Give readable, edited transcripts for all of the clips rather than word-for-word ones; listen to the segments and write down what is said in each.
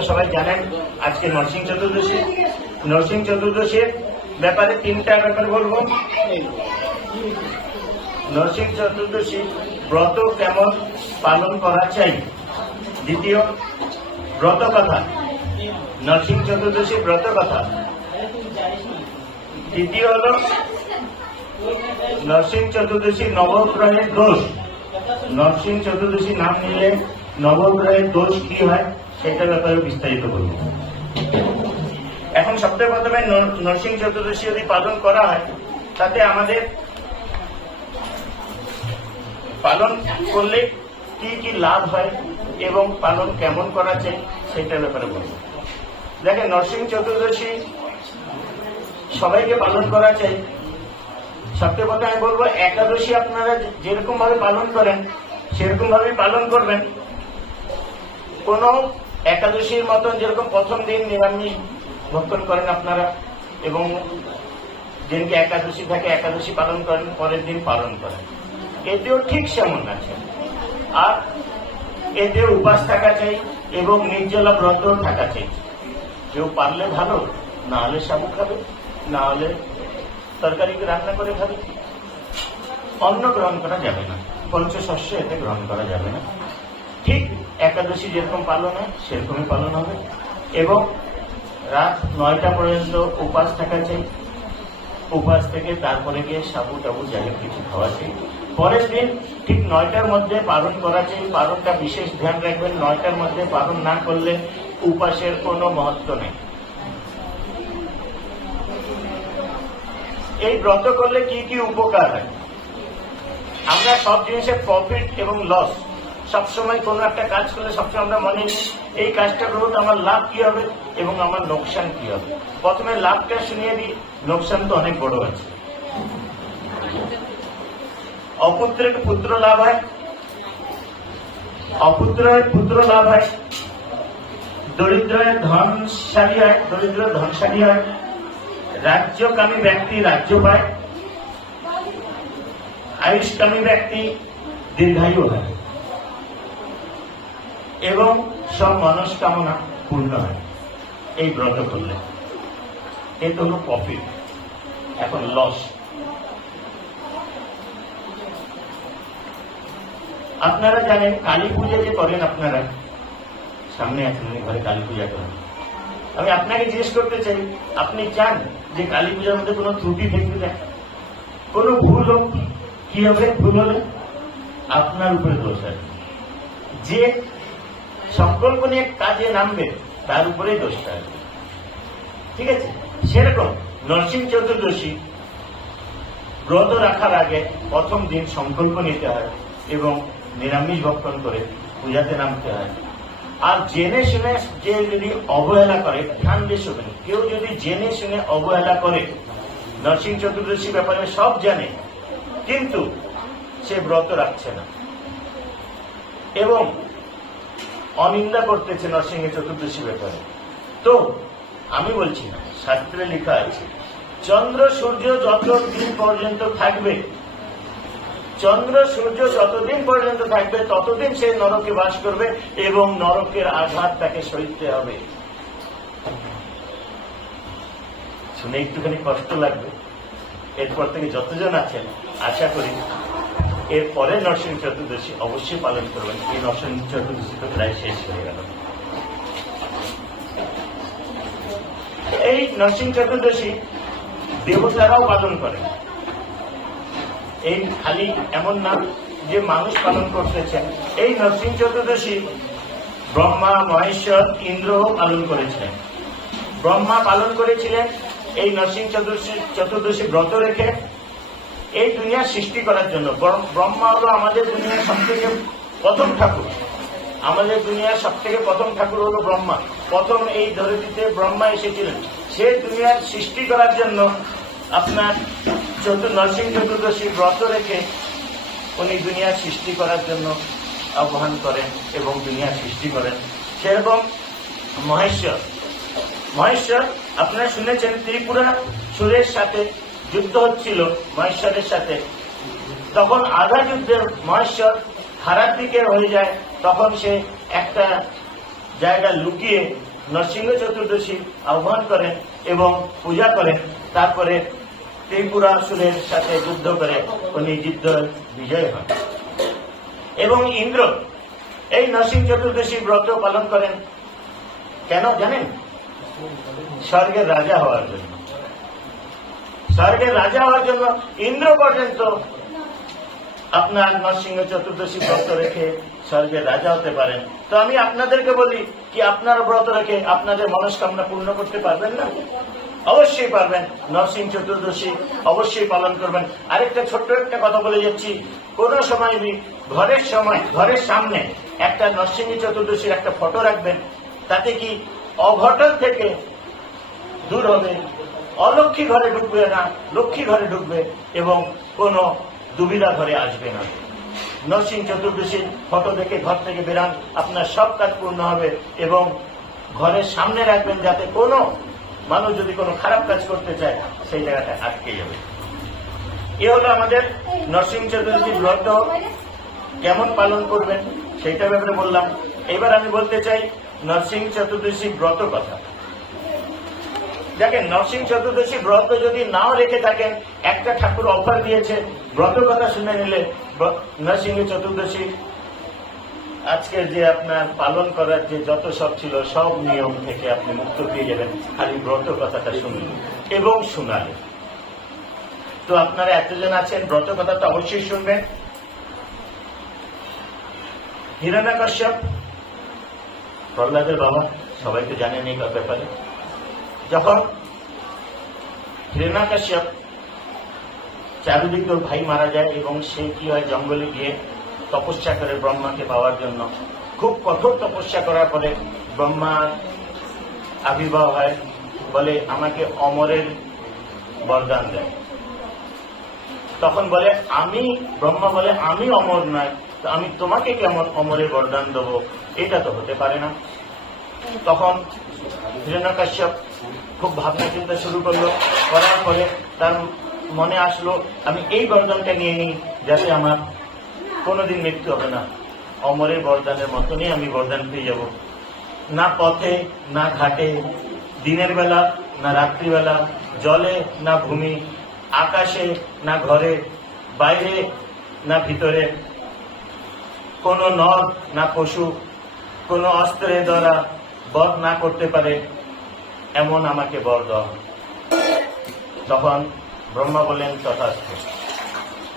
তো সবাই জানেন আজকে নরসিংহ চতুর্দশী। নরসিংহ চতুর্দশীর ব্যাপারে তিনটা ব্যাপার বলবো। নরসিংহ চতুর্দশী ব্রত কেমন পালন করা চাই, দ্বিতীয় ব্রত কথা, নরসিংহ চতুর্দশী ব্রত কথা, তৃতীয় হল নরসিংহ চতুর্দশী নবগ্রহের দোষ। নরসিংহ চতুর্দশী নাম নিলে নবগ্রহের দোষ কি হয় সেটার ব্যাপারে বিস্তারিত বলব। এখন সবথেকে প্রথমে নরসিংহ চতুর্দশী যদি পালন করা হয় তাতে আমাদের পালন করলে কি কি লাভ হয় এবং পালন কেমন করা চাই সেটার ব্যাপারে বলব। দেখেন, নরসিংহ চতুর্দশী সবাইকে পালন করা চাই। সবথেকে প্রথমে আমি বলবো, একাদশী আপনারা যেরকম ভাবে পালন করেন সেরকম ভাবে পালন করবেন। কোন একাদশীর মতন যেরকম প্রথম দিন নিরামিষ ভক্ষণ করেন আপনারা এবং যেদিনকে একাদশী থাকে একাদশী পালন করেন, পরের দিন পালন করেন, এতেও ঠিক সেমন আছে। আর এতে উপাস থাকা চাই এবং নির্জলা ব্রত থাকা চাই। কেউ পারলে ভালো, না হলে সাবু খাবে, না হলে তরকারি রান্না করে খাবে। অন্ন গ্রহণ করা যাবে না, পঞ্চশস্য এতে গ্রহণ করা যাবে না। ঠিক একাদশী যেরকম পালন হয় সেরকমই পালন হবে এবং রাত 9টা পর্যন্ত উপাস থাকা চাই। উপাস থেকে তারপরে গিয়ে সাবু টাবু যাই কিছু খাওয়া চাই। পরের দিন ঠিক 9টার মধ্যে পালন করা চাই। পালনটা বিশেষ ধ্যান রাখবেন, 9টার মধ্যে পালন না করলে উপাসের কোনো মহত্ব নেই। এই ব্রত করলে কি কি উপকার হয়? আমরা সব জিনিসের প্রফিট এবং লস সবসময় কোনো একটা কাজ করলে সবসময় আমরা মনে নিই এই কাজটা করলে আমার লাভ কি হবে এবং আমার লোকসান কি হবে। প্রথমে লাভটা শুনিয়ে দিই, লোকসান তো অনেক বড় আছে। অপুত্রের পুত্র লাভ হয়, অপুত্রের পুত্র লাভ হয়, দরিদ্রের ধনশালী হয়, দরিদ্র ধনশালী হয়, রাজ্যকামী ব্যক্তি রাজ্য পায়, আয়ুষ্কামী ব্যক্তি দীর্ঘায়ু হয় এবং সব মনস্কামনা পূর্ণ হয় এই ব্রত করলে। এটা হল প্রফিট। এখন লস, আপনারা জানেন কালী পূজা যে করেন, আপনারা সামনে আছেন ঘরে কালী পূজা করেন, আমি আপনাকে জিজ্ঞেস করতে চাই, আপনি চান যে কালী পূজার মধ্যে কোনো ত্রুটি দেখতে দেয়, কোনো ভুল হোক? কি হবে? ভুল হলে আপনার উপরে দোষ আছে। যে সংকল্প নিয়ে কাজে নামবে তার উপরেই দোষটা আছে, ঠিক আছে? সেরকম নরসিংহ চতুর্দশী ব্রত রাখার আগে প্রথম দিন সংকল্প নিতে হয় এবং নিরামিষ ভক্ষণ করে পূজাতে নামতে হয়। আর জেনে শুনে যে যদি অবহেলা করে, ধ্যান দিয়ে শুনেন, কেউ যদি জেনে শুনে অবহেলা করে, নরসিংহ চতুর্দশী ব্যাপারে সব জানে কিন্তু সে ব্রত রাখছে না এবং অনিন্দা করতেছে নরসিংহ চতুর্দশী ব্যাপারে, তো আমি বলছি না, শাস্ত্রে লেখা আছে চন্দ্র সূর্য যতদিন পর্যন্ত থাকবে, চন্দ্র সূর্য যতদিন পর্যন্ত থাকবে ততদিন সে নরকে বাস করবে এবং নরকের আঘাত তাকে সইতে হবে। শুনে একটুখানি কষ্ট লাগবে। এরপর থেকে যতজন আছেন আশা করি এরপরে নরসিংহ চতুর্দশী অবশ্যই পালন করবেন। এই নরসিংহ চতুর্দশী তো প্রায় শেষ হয়ে গেল। এই নরসিংহ চতুর্দশী দেবতারাও পালন করেন। এই খালি এমন না যে মানুষ পালন করতেছেন। এই নরসিংহ চতুর্দশী ব্রহ্মা, মহেশ্বর, ইন্দ্রও পালন করেছিলেন। ব্রহ্মা পালন করেছিলেন এই নরসিংহ চতুর্দশী ব্রত রেখে এই দুনিয়া সৃষ্টি করার জন্য। ব্রহ্মা হলো আমাদের দুনিয়ার সব থেকে প্রথম ঠাকুর। আমাদের দুনিয়ার সব থেকে প্রথম ঠাকুর হলো ব্রহ্মা। প্রথম এই ধরতিতে ব্রহ্মা এসেছিলেন। সে দুনিয়ার সৃষ্টি করার জন্য আপনার নরসিংহ চতুর্দশী ব্রত রেখে উনি দুনিয়া সৃষ্টি করার জন্য আহ্বান করেন এবং দুনিয়া সৃষ্টি করেন। সেরকম মহেশ্বর আপনারা শুনেছেন ত্রিপুরা সুরের সাথে যুদ্ধ হচ্ছিল মহেশ্বরের সাথে। তখন আধা যুদ্ধে মহেশ্বর খারাপ দিকের হয়ে যায়। তখন সে একটা জায়গা লুকিয়ে নরসিংহ চতুর্দশী আহ্বান করেন এবং পূজা করেন। তারপরে ত্রিপুরাসুরের সাথে যুদ্ধ করে উনি যুদ্ধ বিজয় হন। এবং ইন্দ্র এই নরসিংহ চতুর্দশী ব্রত পালন করেন কেন জানেন? স্বর্গের রাজা হওয়ার জন্য। স্বর্গের রাজা হওয়ার জন্য ইন্দ্র পর্যন্ত আপনার নরসিংহ চতুর্দশী ব্রত রেখে স্বর্গের রাজা হতে পারেন। তো আমি আপনাদেরকে বলি কি আপনারা ব্রত রেখে আপনাদের মনস্কামনা পূর্ণ করতে পারবেন না? অবশ্যই পারবেন। নরসিংহ চতুর্দশী অবশ্যই পালন করবেন। আরেকটা ছোট্ট একটা কথা বলে যাচ্ছি, কোন সময় ঘরের সামনে একটা নরসিংহ চতুর্দশীর একটা ফটো রাখবেন। তাতে কি অঘটন থেকে দূর হবে, অলক্ষ্মী ঘরে ঢুকবে না, লক্ষ্মী ঘরে ঢুকবে এবং কোন দুবিধা ঘরে আসবে না। নরসিংহ চতুর্দশীর ফটো দেখে ঘর থেকে বেরান, আপনার সব কাজ পূর্ণ হবে। এবং ঘরের সামনে রাখবেন যাতে কোনো মানুষ যদি কোনো খারাপ কাজ করতে চায় সেই জায়গাটা আটকে যাবে। এ হলো আমাদের নরসিংহ চতুর্দশী ব্রত কেমন পালন করবেন সেইটা ব্যাপারে বললাম। এবার আমি বলতে চাই নরসিংহ চতুর্দশী ব্রত কথা। দেখেন, নরসিংহ চতুর্দশী ব্রত যদি নাও রেখে থাকেন, একটা ঠাকুর অফার দিয়েছে, ব্রত কথা শুনে নিলে নরসিংহ চতুর্দশী আজকের যে আপনার পালন করার যে যত সব ছিল সব নিয়ম থেকে আপনি মুক্ত পেয়ে যাবেন, খালি ব্রত কথাটা শুনলেন এবং শোনালেন। তো আপনারা এতজন আছেন, ব্রত কথাটা অবশ্যই শুনবেন। হিরণ্যকশ্যপ প্রহ্লাদের বাবা, সবাই তো জানেন এই ব্যাপারে। যখন হিরণ্যকশ্যপ চারুদিক ওর ভাই মারা যায় এবং সে কি হয় জঙ্গলে গিয়ে তপস্যা করে ব্রহ্মাকে পাওয়ার জন্য। খুব কঠোর তপস্যা করার পরে ব্রহ্মার আবির্ভাব হয়, বলে আমাকে অমরের বরদান দেয়। তখন বলে ব্রহ্মা বলে আমি অমর নয়, তো আমি তোমাকে কেমন অমরের বরদান দেবো? এটা তো হতে পারে না। তখন হিরণ্যকশ্যপ খুব ভাবনা চিন্তা শুরু করলো। করার পরে তার মনে আসলো আমি এই বরদানটা নিয়ে নিই যাতে আমার কোনোদিন মৃত্যু হবে না, অমরের বরদানের মতনই আমি বরদান পেয়ে যাব। না পথে না ঘাটে, দিনের বেলা না রাত্রিবেলা, জলে না ভূমি, আকাশে না ঘরে, বাইরে না ভিতরে, কোনো নর না পশু, কোনো অস্ত্রের দ্বারা বধ না করতে পারে এমন আমাকে বর দাও। তখন ব্রহ্মা বলেন তথাস্তু।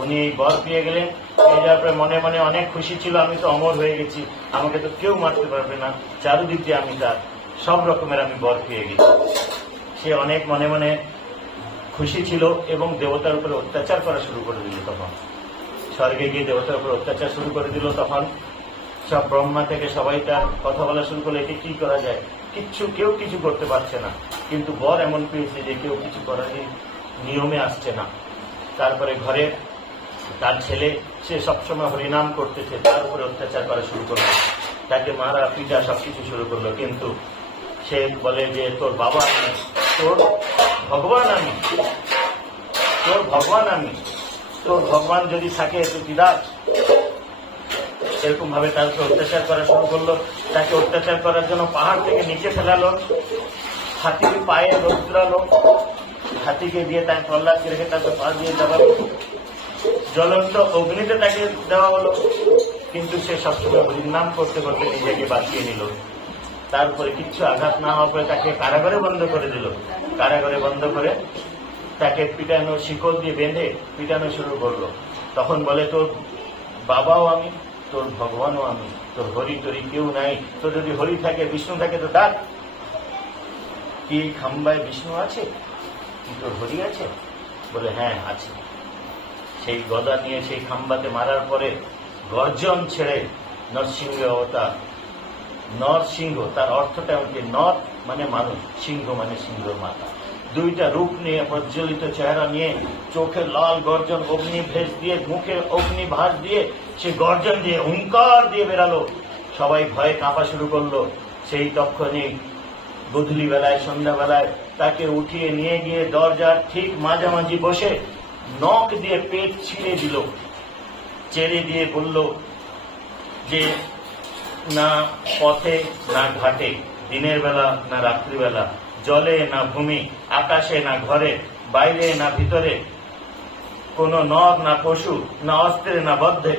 উনি বর পেয়ে গেলেন। এই যাওয়ার পরে মনে মনে অনেক খুশি ছিল, আমি তো অমর হয়ে গেছি, আমাকে তো কেউ মারতে পারবে না, চারুদিক দিয়ে আমি তার সব রকমের আমি বর পেয়ে গেছি। সে অনেক মনে মনে খুশি ছিল এবং দেবতার উপরে অত্যাচার করা শুরু করে দিল। তখন স্বর্গে গিয়ে দেবতার উপরে অত্যাচার শুরু করে দিল। তখন সব ব্রহ্মা থেকে সবাই তার কথা বলা শুরু করলো, এটি কি করা যায়? কেউ কিছু করতে পারছে না, কিন্তু বর এমন পেয়েছে যে কেউ কিছু করার নিয়মে আসছে না। তারপরে ঘরে তার ছেলে, সে সবসময় হরিনাম করতেছে, তার উপরে অত্যাচার করা শুরু করলো, তাকে মারা পিটা সবকিছু শুরু করলো। কিন্তু সে বলে যে তোর বাবা আমি, তোর ভগবান আমি, তোর ভগবান আমি, তোর ভগবান যদি থাকে তুই বিরাট। এরকম ভাবে তাকে অত্যাচার করা শুরু করলো। তাকে অত্যাচার করার জন্য পাহাড় থেকে নিচে ফেলালো, হাতির পায়ে রোদ্রালো, হাতিকে দিয়ে তাকে প্রহ্লাদকে রেখে তাকে পা দিয়ে দেওয়া, জ্বলন্ত অগ্নিতে তাকে দেওয়া হলো। কিন্তু সে সবসময় হরিনাম করতে করতে নিজেকে বাঁচিয়ে নিল। তারপরে কিচ্ছু আঘাত না হওয়ার পরে তাকে কারাগারে বন্ধ করে দিল। কারাগারে বন্ধ করে তাকে পিটানো, শিকল দিয়ে বেঁধে পিটানো শুরু করলো। তখন বলে তোর বাবাও আমি, তোর ভগবানও আমি, তোর হরি তরি কেউ নাই, তোর যদি হরি থাকে বিষ্ণু থাকে তো ডাক। কি খাম্বায় বিষ্ণু আছে? কি তোর হরি আছে? বলে হ্যাঁ আছে। সেই গদা নিয়ে সেই খাম্বাতে মারার পরে গর্জন ছেড়ে নরসিংহ অবতার। নরসিংহ তার অর্থটা হচ্ছে নর মানে মানুষ, সিংহ মানে সিংহর মাথা। দুইটা রূপ নিয়ে, প্রজ্বলিত চেহারা নিয়ে, চোখে লাল গর্জন, অগ্নি ভেস দিয়ে, মুখে অগ্নি ভাস দিয়ে, সে গর্জন দিয়ে হুঙ্কার দিয়ে বেরালো। সবাই ভয়ে কাঁপা শুরু করলো। সেই তক্ষণে বুধলি বেলায়, সন্ধ্যাবেলায় তাকে উঠিয়ে নিয়ে গিয়ে দরজার ঠিক মাঝামাঝি বসে নখ দিয়ে পেট ছিঁড়ে দিল। চেড়ে দিয়ে বলল যে না পথে না ঘাটে, দিনের বেলা না রাত্রিবেলা, জলে না ভূমি, আকাশে না ঘরে, বাইরে না ভিতরে, কোন নর না পশু, না অস্ত্রে না বদ্ধে।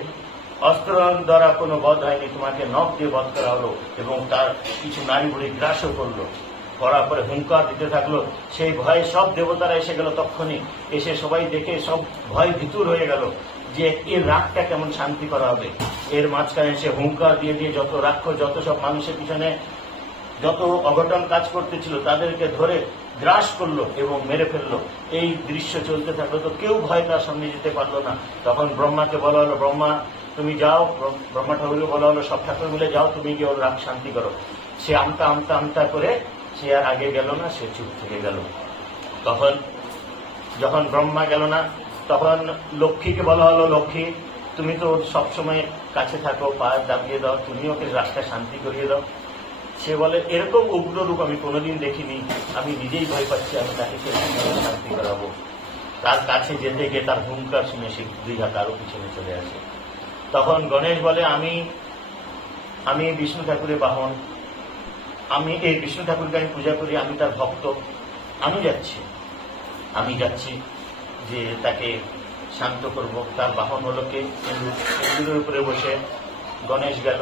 অস্ত্র দ্বারা কোনো বধ হয়নি, তোমাকে নখ দিয়ে বধ করা হলো এবং তার কিছু নারী বুড়ি গ্রাসও করলো। করার পরে হুঙ্কার দিতে থাকলো। সেই ভয়ে সব দেবতারা এসে গেল তক্ষণি। এসে সবাই দেখে সব ভয় ভিতুর হয়ে গেল যে এর রাগটা কেমন শান্তি করা হবে। এর মাঝখানে এসে হুঙ্কার দিয়ে দিয়ে যত রাক্ষস, যত সব মানুষের পিছনে যত অঘটন কাজ করতেছিল তাদেরকে ধরে গ্রাস করলো এবং মেরে ফেললো। এই দৃশ্য চলতে থাকলো। তো কেউ ভয় তার সামনে যেতে পারলো না। তখন ব্রহ্মাকে বলা হলো, ব্রহ্মা তুমি যাও। ব্রহ্মা ঠাকুরকে বলা হলো, সব ঠাকুর মিলে যাও, তুমি গিয়ে ওর রাগ শান্তি করো। সে আমতা আমতা আমতা করে সে আর আগে গেল না, সে চুপ থেকে গেল। তখন যখন ব্রহ্মা গেল না, তখন লক্ষ্মীকে বলা হলো, লক্ষ্মী তুমি তো সবসময় কাছে থাকো, পা দাবিয়ে দাও, তুমি ওকে রাগটা শান্তি করিয়ে দাও। সে বলে, এরকম উগ্র রূপ আমি কোনোদিন দেখিনি, আমি নিজেই ভয় পাচ্ছি, আমি তাকে কিভাবে শান্তি করাবো। তার কাছে যেতে গিয়ে তার হুঙ্কার শুনে সে 2 হাত আরো পিছনে চলে আসে। তখন গণেশ বলে, আমি বিষ্ণু ঠাকুরের বাহন, আমি এই বিষ্ণু ঠাকুরকে আমি পূজা করি, আমি তার ভক্ত, আমি যাচ্ছি যে তাকে শান্ত করব। তার বাহন হলো কে? ইন্দুরের উপরে বসে গণেশ গেল।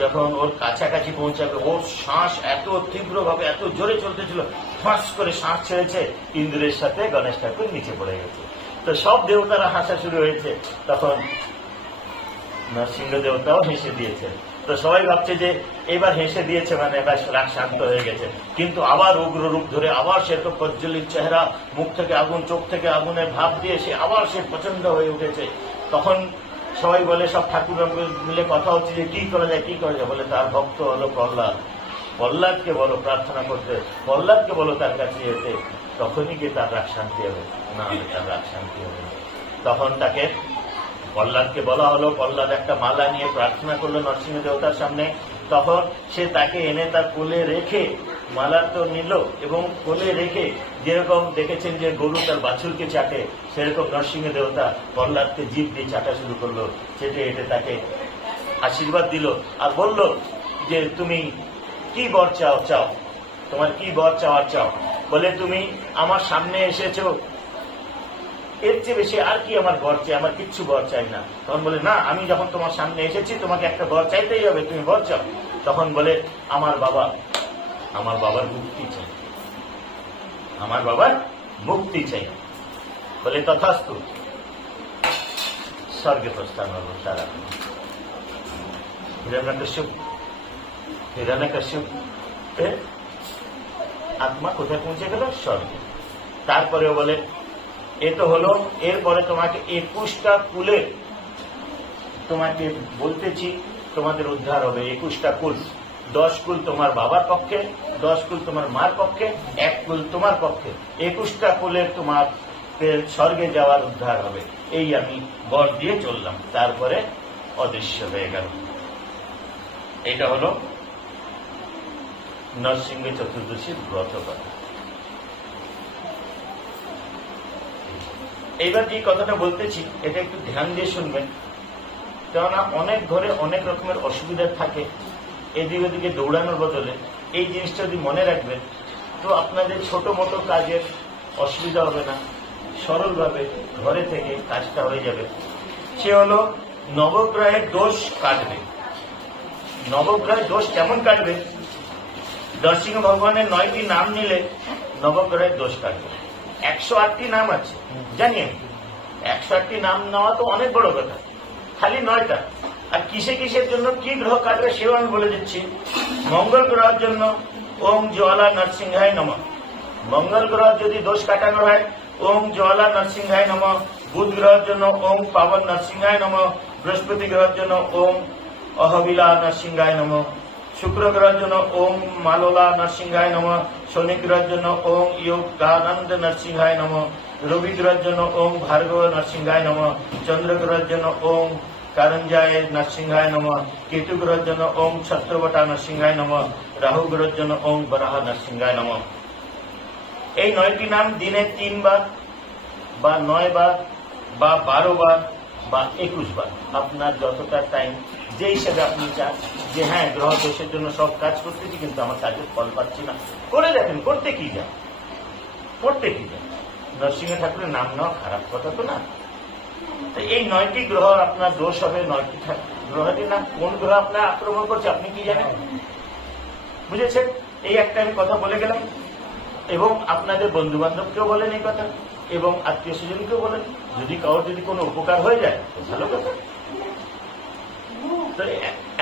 যখন ওর কাছাকাছি পৌঁছাবে, ওর শ্বাস এত তীব্রভাবে এত জোরে চলতেছিল, ফাঁস করে শ্বাস ছেড়েছে, ইন্দুরের সাথে গণেশ ঠাকুর নিচে পড়ে গেছে। তো সব দেবতারা হাসা শুরু হয়েছে। তখন নরসিংহ দেবতাও হেসে দিয়েছে। তো সবাই ভাবছে যে এবার হেসে দিয়েছে মানে এবার রাগ শান্ত হয়ে গেছে। কিন্তু আবার উগ্র রূপ ধরে, আবার সে তো প্রজ্বলিত চেহারা, মুখ থেকে আগুন, চোখ থেকে আগুনের ভাব দিয়ে সে প্রচন্ড হয়ে উঠেছে। তখন সবাই বলে, সব ঠাকুর মিলে কথা হচ্ছে যে কি করা যায়। বলে তার ভক্ত হলো প্রহ্লাদ, প্রহ্লাদকে বলো প্রার্থনা করতে, প্রহ্লাদকে বলো তার কাছে যেতে, তখনই গিয়ে তার রাগ শান্তি হবে, না হলে তার রাগ শান্তি হবে। তখন তাকে প্রহ্লাদকে বলা হলো। প্রহ্লাদ একটা মালা নিয়ে প্রার্থনা করলো নরসিংহ দেবতার সামনে। তখন সে তাকে এনে তার কোলে রেখে, মালা তো নিল এবং কোলে রেখে, যেরকম দেখেছেন যে গরু তার বাছুরকে চাটে, সেরকম নরসিংহ দেবতা প্রহ্লাদকে জিভ দিয়ে চাটা শুরু করলো। চেটে এটে তাকে আশীর্বাদ দিল আর বলল যে তুমি কি বর চাও, তোমার কি বর চাও। বলে, তুমি আমার সামনে এসেছো, এর চেয়ে বেশি আর কি আমার বর চাই, আমার কিচ্ছু বর চাই না। তখন বলে, না, আমি যখন তোমার সামনে এসেছি তোমাকে একটা বর চাইতেই হবে, তুমি বর চাও। তখন বলে, আমার বাবার মুক্তি চাই। বলে, তথাস্তু। স্বর্গে প্রস্থান হল তারা। হিরণ্যকশ্যপ আত্মা কোথায় পৌঁছে গেল? স্বর্গে। তারপরেও বলে, এ তো হলো, এরপরে তোমাকে 21টা কুলে তোমাকে বলতেছি তোমাদের উদ্ধার হবে। 21টা কুল, 10 কুল তোমার বাবার পক্ষে, 10 কুল তোমার মার পক্ষে, 1 কুল তোমার পক্ষে। 21টা কুলের তোমার স্বর্গে যাওয়ার উদ্ধার হবে। এই আমি বর দিয়ে চললাম। তারপরে অদৃশ্য হয়ে গেল। এটা হলো নরসিংহ চতুর্দশীর ব্রত কথা। এইবার যে কথাটা বলতেছি এটা একটু ধ্যান দিয়ে শুনবেন, কেননা অনেক ঘরে অনেক রকমের অসুবিধা থাকে। এদিক ওদিকে দৌড়ানোর বদলে এই জিনিসটা যদি মনে রাখবেন, তো আপনাদের ছোট মোটো কাজের অসুবিধা হবে না, সরলভাবে ঘরে থেকে কাজটা হয়ে যাবে। সে হলো নবগ্রহের দোষ কাটবে। নবগ্রহের দোষ কেমন কাটবে? নরসিংহ ভগবানের 9টি নাম নিলে নবগ্রহের দোষ কাটবে। 108টি নাম আছে জানি আমি, 108টি নাম নেওয়া তো অনেক বড় কথা, খালি 9টা। আর কিসের জন্য কি গ্রহ কাটবে সেও আমি বলে দিচ্ছি। মঙ্গল গ্রহের জন্য ওম জ্বালা নরসিংহায় নমঃ। মঙ্গল গ্রহ যদি দোষ কাটানো হয়, ওম জ্বালা নরসিংহায় নমঃ। বুধ গ্রহের জন্য ওম পাবন নরসিংহায় নমঃ। বৃহস্পতি গ্রহের জন্য ওম অহবিলা নরসিংহায় নমঃ। শুক্র গ্রহের জন্য ওম মালোলা নরসিংহায় নমঃ। শনি গ্রহের জন্য ওম যোগানন্দ নরসিংহায় নমঃ। রবি গ্রহের জন্য ওম ভার্গব নরসিংহায় নমঃ। চন্দ্র গ্রহের জন্য ওম কারঞ্জায় নরসিংহায় নমঃ। কেতু গ্রহের জন্য ওম ছত্রবটা নরসিংহায় নমঃ। রাহু গ্রহের জন্য ওম বরাহ নরসিংহায় নমঃ। এই 9টি নাম দিনে 3 বার বা 9 বার বা 12 বার বা 21 বার, আপনার যতটা টাইম যে হিসেবে আপনি চান যে হ্যাঁ গ্রহ দোষের জন্য সব কাজ করতেছি কিন্তু আমার কাজের ফল পাচ্ছি না, করে দেখেন, করতে কি যায়, নরসিংহ ঠাকুরের নাম নেওয়া খারাপ কথা তো না। তো এই 9টি গ্রহ আপনার দোষ হবে, 9টি গ্রহটি না কোন গ্রহ আপনার আক্রমণ করছে আপনি কি জানেন? বুঝেছেন? এই একটা আমি কথা বলে গেলাম, এবং আপনাদের বন্ধু বান্ধবকেও বলেন এই কথা, এবং আত্মীয় স্বজনকেও বলেন। যদি কারোর যদি কোনো উপকার হয়ে যায় তো ভালো কথা। তো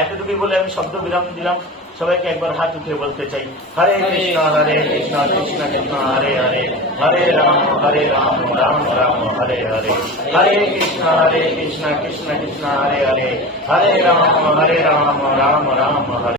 এতটুকুই বলে আমি শব্দ বিরাম দিলাম। সবাইকে একবার হাত উঠে বলতে চাই, হরে কৃষ্ণ কৃষ্ণ কৃষ্ণ হরে হরে, হরে রাম রাম রাম হরে হরে, হরে কৃষ্ণ কৃষ্ণ কৃষ্ণ হরে হরে, হরে রাম রাম রাম হরে।